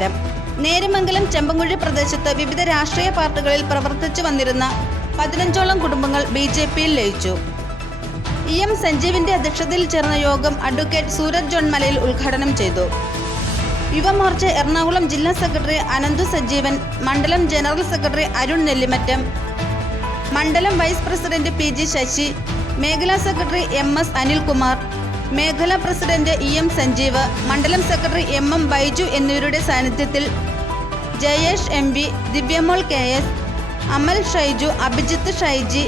നമസ്കാരം നേരമംഗലം ചെമ്പങ്കുഴി പ്രദേശത്ത് വിവിധ രാഷ്ട്രീയ പാർട്ടികളിൽ പ്രവർത്തിച്ചു വന്നിരുന്ന പതിനഞ്ചോളം കുടുംബങ്ങൾ ബി ജെ പിയിൽ ലയിച്ചു. ഇ എം സഞ്ജീവിന്റെ അധ്യക്ഷതയിൽ ചേർന്ന യോഗം അഡ്വക്കേറ്റ് സൂരജ് ജോൺ മലയിൽ ഉദ്ഘാടനം ചെയ്തു. യുവമോർച്ച എറണാകുളം ജില്ലാ സെക്രട്ടറി അനന്തു സജീവൻ മണ്ഡലം ജനറൽ സെക്രട്ടറി അരുൺ നെല്ലിമറ്റം മണ്ഡലം vice president P G Sasi മേഖലാ സെക്രട്ടറി എം എസ് അനിൽകുമാർ മേഖലാ പ്രസിഡന്റ് ഇ എം സഞ്ജീവ് മണ്ഡലം സെക്രട്ടറി എം എം ബൈജു എന്നിവരുടെ സാന്നിധ്യത്തിൽ Jayesh M V Divyamol K S Amal Shaiju Abhijith Shaiji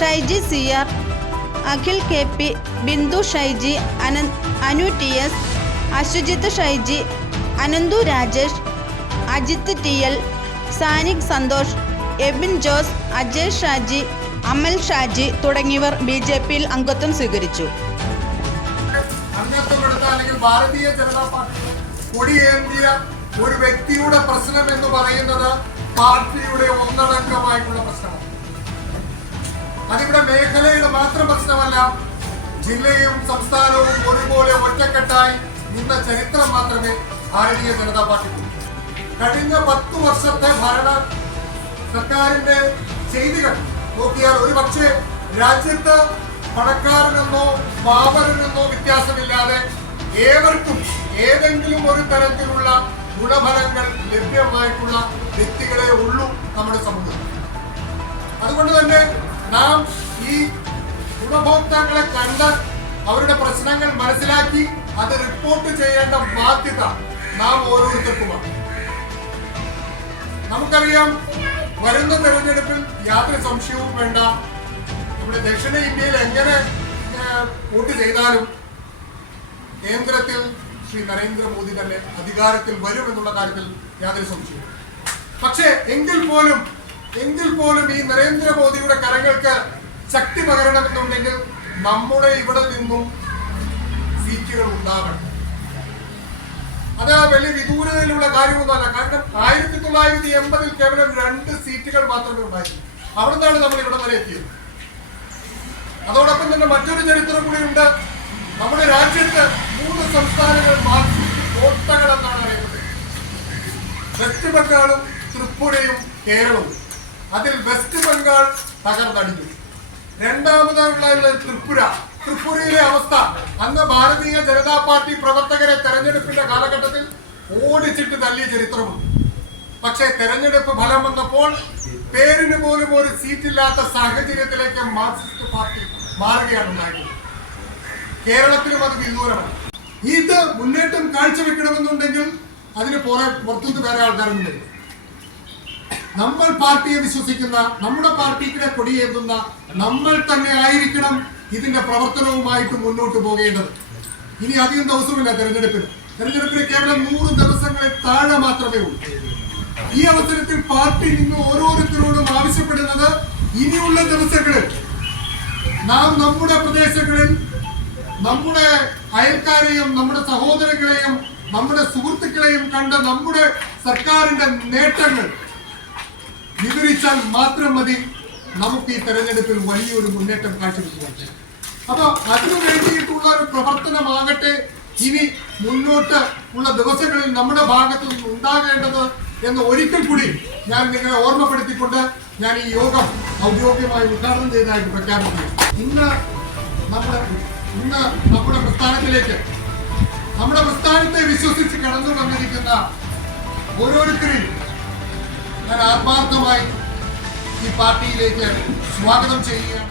Shaiji C R Akhil K P Bindu Shaiji അന Anu T S Ashujith Shaiji Ananthu Rajesh Ajith T L Sanik Santhosh Abin Jose Ajay Shaji Amal Shaji തുടങ്ങിയവർ B J പിയിൽ അംഗത്വം സ്വീകരിച്ചു. അംഗത്വമെടുത്ത അല്ലെങ്കിൽ Bharatiya Janata party കൊടിയേന്തിയ ഒരു വ്യക്തിയുടെ പ്രശ്നം എന്ന് പറയുന്നത് പാർട്ടിയുടെ ഒന്നടങ്കമായിട്ടുള്ള പ്രശ്നമാണ്. അതിവിടെ മേഖലയുടെ മാത്രം പ്രശ്നമല്ല ജില്ലയും സംസ്ഥാനവും ഒരുപോലെ ഒറ്റക്കെട്ടായി നിന്ന ചരിത്രം മാത്രമേ ഭാരതീയ ജനതാ പാർട്ടിക്ക് കഴിഞ്ഞ പത്തു വർഷത്തെ ഭരണ സർക്കാരിന്റെ ചെയ്തികൾ നോക്കിയാൽ ഒരു പക്ഷേ രാജ്യത്ത് പണക്കാരനെന്നോ പാവരനെന്നോ വ്യത്യാസമില്ലാതെ ഏവർക്കും ഏതെങ്കിലും ഒരു തരത്തിലുള്ള ഗുണഫലങ്ങൾ ലഭ്യമായിട്ടുള്ള വ്യക്തികളെ ഉള്ളൂ നമ്മുടെ സമൂഹത്തിൽ അതുകൊണ്ട് തന്നെ നാം ഈ ഗുണഭോക്താക്കളെ കണ്ട് അവരുടെ പ്രശ്നങ്ങൾ മനസ്സിലാക്കി അത് റിപ്പോർട്ട് ചെയ്യേണ്ട ബാധ്യത നാം ഓരോരുത്തർക്കുമാണ്. നമുക്കറിയാം വരുന്ന തെരഞ്ഞെടുപ്പിൽ യാതൊരു സംശയവും വേണ്ട. നമ്മുടെ ദക്ഷിണ ഇന്ത്യയിൽ എങ്ങനെ വോട്ട് ചെയ്താലും കേന്ദ്രത്തിൽ ശ്രീ നരേന്ദ്രമോദി തന്നെ അധികാരത്തിൽ വരും എന്നുള്ള കാര്യത്തിൽ യാതൊരു സംശയവും പക്ഷേ എങ്കിൽ പോലും എങ്കിൽ പോലും ഈ നരേന്ദ്രമോദിയുടെ കരങ്ങൾക്ക് ശക്തി പകരണമെന്നുണ്ടെങ്കിൽ നമ്മുടെ ഇവിടെ നിന്നും സീറ്റുകൾ ഉണ്ടാകണം. അത് വലിയ വിദൂരതയിലുള്ള കാര്യമൊന്നുമല്ല. കാരണം ആയിരത്തി തൊള്ളായിരത്തി എൺപതിൽ കേവലം രണ്ട് സീറ്റുകൾ മാത്രമേ ഉണ്ടായിരുന്നു അവിടുന്നാണ് നമ്മൾ ഇവിടെ വരെ എത്തിയത്. അതോടൊപ്പം തന്നെ മറ്റൊരു ചരിത്രം കൂടിയുണ്ട്. നമ്മുടെ രാജ്യത്ത് മൂന്ന് സംസ്ഥാനങ്ങൾ മാർക്സിസ്റ്റ് കോട്ടകൾ എന്നാണ് അറിയപ്പെട്ടത് വെസ്റ്റ് ബംഗാളും ത്രിപുരയും കേരളവും. അതിൽ വെസ്റ്റ് ബംഗാൾ തകർന്നടിഞ്ഞു. രണ്ടാമതായുള്ള ത്രിപുര. ത്രിപുരയിലെ അവസ്ഥ അന്ന് ഭാരതീയ ജനതാ പാർട്ടി പ്രവർത്തകരെ തെരഞ്ഞെടുപ്പിന്റെ കാലഘട്ടത്തിൽ ഓടിച്ചിട്ട് തല്ലിയ ചരിത്രമുണ്ട്. പക്ഷേ തെരഞ്ഞെടുപ്പ് ഫലം വന്നപ്പോൾ പേരിന് പോലും ഒരു സീറ്റില്ലാത്ത സാഹചര്യത്തിലേക്ക് മാർക്സിസ്റ്റ് പാർട്ടി മാറുകയാണ് ഉണ്ടായിട്ടുള്ളത്. കേരളത്തിലും അത് വിദൂരമാണ്. ഇത് മുന്നേറ്റം കാഴ്ചവെക്കണമെന്നുണ്ടെങ്കിൽ അതിന് പുറ പുറത്തുനിന്ന് വേറെ ആൾക്കാരൊന്നും നമ്മൾ പാർട്ടിയെ വിശ്വസിക്കുന്ന നമ്മുടെ പാർട്ടിക്കിടെ കൊടിയേന്തുന്ന നമ്മൾ തന്നെ ആയിരിക്കണം ഇതിന്റെ പ്രവർത്തനവുമായിട്ട് മുന്നോട്ട് പോകേണ്ടത്. ഇനി അധികം ദിവസമില്ല തെരഞ്ഞെടുപ്പിന്. തെരഞ്ഞെടുപ്പിന് കേവലം നൂറ് ദിവസങ്ങളിൽ താഴെ മാത്രമേ ഉള്ളൂ. ഈ അവസരത്തിൽ പാർട്ടി നിന്ന് ഓരോരുത്തരോടും ആവശ്യപ്പെടുന്നത് ഇനിയുള്ള ദിവസങ്ങളിൽ നാം നമ്മുടെ പ്രദേശങ്ങളിൽ നമ്മുടെ അയൽക്കാരെയും നമ്മുടെ സഹോദരങ്ങളെയും നമ്മുടെ സുഹൃത്തുക്കളെയും കണ്ട നമ്മുടെ സർക്കാരിന്റെ നേട്ടങ്ങൾ വിവരിച്ചാൽ മാത്രം മതി നമുക്ക് ഈ തെരഞ്ഞെടുപ്പിൽ വലിയൊരു മുന്നേറ്റം കാഴ്ചവെക്കുവാൻ. അപ്പൊ അതിനു വേണ്ടിയിട്ടുള്ള ഒരു പ്രവർത്തനമാകട്ടെ. ഇനി മുന്നോട്ട് ഉള്ള ദിവസങ്ങളിൽ നമ്മുടെ ഭാഗത്തു നിന്ന് ഉണ്ടാകേണ്ടത് എന്ന് ഒരിക്കൽ കൂടി ഞാൻ നിങ്ങളെ ഓർമ്മപ്പെടുത്തിക്കൊണ്ട് ഞാൻ ഈ യോഗം ഔദ്യോഗികമായി ഉദ്ഘാടനം ചെയ്തതായിട്ട് പ്രഖ്യാപിക്കുന്നു ഇന്ന് നമ്മുടെ ഇന്ന് നമ്മുടെ പ്രസ്ഥാനത്തിലേക്ക് നമ്മുടെ പ്രസ്ഥാനത്തെ വിശ്വസിച്ച് കടന്നു വന്നിരിക്കുന്ന ഓരോരുത്തരെയും ഞാൻ ആത്മാർത്ഥമായി ഈ പാർട്ടിയിലേക്ക് സ്വാഗതം ചെയ്യുകയാണ്.